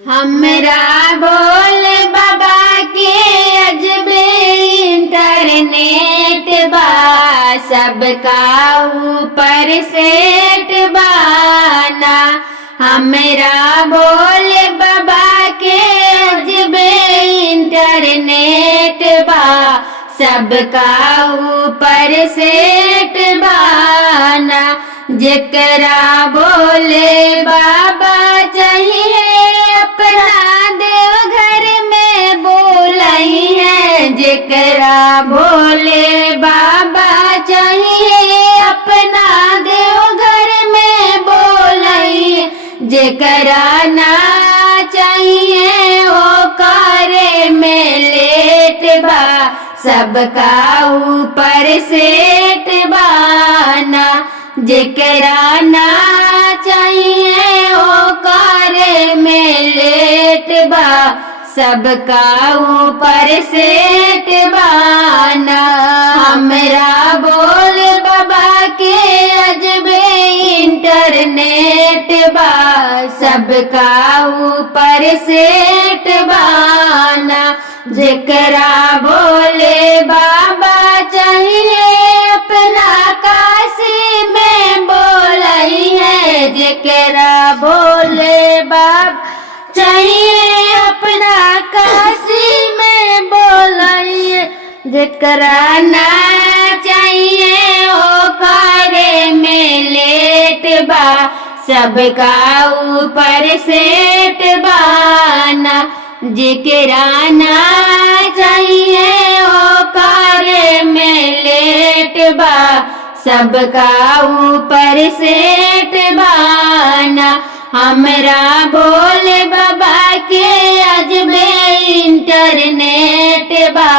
हमरा भोले बाबा के अजबे इंटरनेट बा, सबका ऊपर सेट बाना। हमरा भोले बाबा के अजबे इंटरनेट बा, सबका ऊपर सेट बाना। जेकरा भोले बाबा चाहिए अपना देवघर में बोलई है। जेकरा भोले बाबा चाहिए अपना देवघर में बोलई है। जेकरा ना चाहिए वो करे में लेट बा, सबका ऊपर सेट बाना। जेकरा ना चाहिए वो करे में लेट बा, सबका ऊपर सेट बाना। हमरा भोले बाबा के अजबे इंटरनेट बा, सबका ऊपर सेट बाना। जेकरा भोले बाबा चाहिए अपना काशी में बोलई है। जेकरा भोले बाबा चाहिए अपना काशी में बोलई है। जेकरा ना चाहिए वो करे में लेट बा, सबका ऊपर सेट बाना। जेकरा ना चाहिए वो करे में लेट बा, सबका ऊपर सेट बाना। हमरा भोले बाबा के अजबे इंटरनेट बा,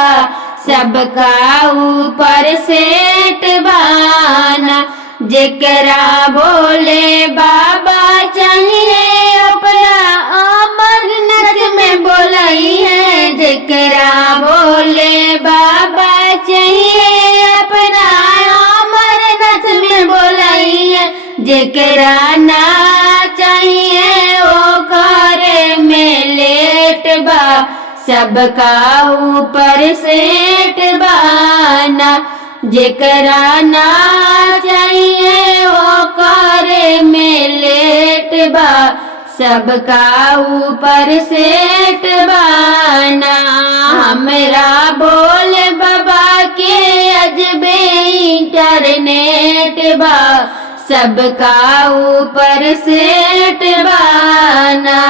सबका ऊपर सेट बाना। जेकरा भोले बाबा चाहिए अपना अमरनाथ में बोलई है। जेकरा भोले बाबा चाहिए अपना अमरनाथ में बोलई है। जेकरा ना चाहिए वो करे में लेट बा, सबका ऊपर सेट बाना। जेकरा ना चाहिए वो करे में लेट बा, सबका ऊपर सेट बाना। हमरा भोले बाबा के अजबे इंटरनेट बा, सबका ऊपर सेट बाना।